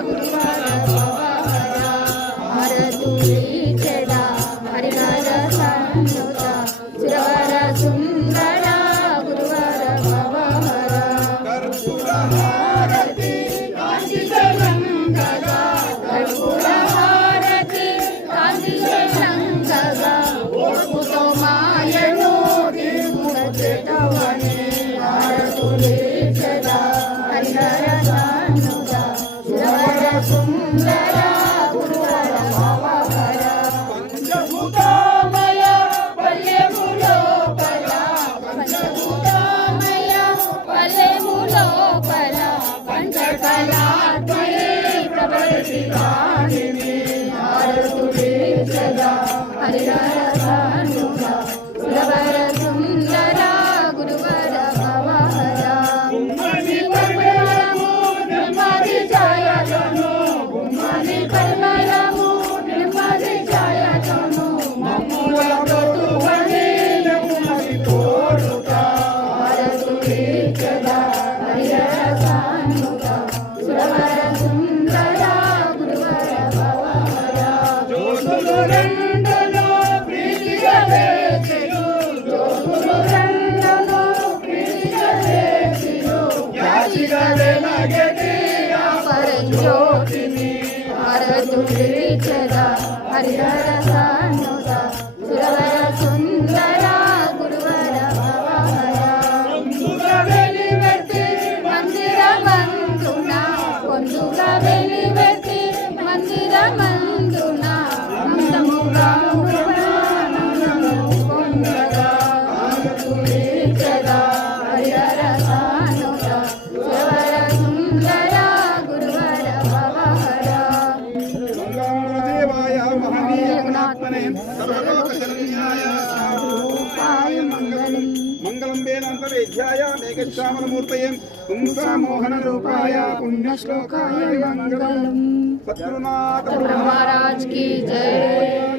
Gracias. Tarini भारतुले सदा हरिहर परज्योतिनि हरतु हरिहर మంగళం వేదాంతరేధ్యాయ మేఘశ్యామలమూర్తయే పుంసామోహన రూపాయ పుణ్యశ్లోకాయ మంగళం సత్యనాథ మహారాజ్కి జయ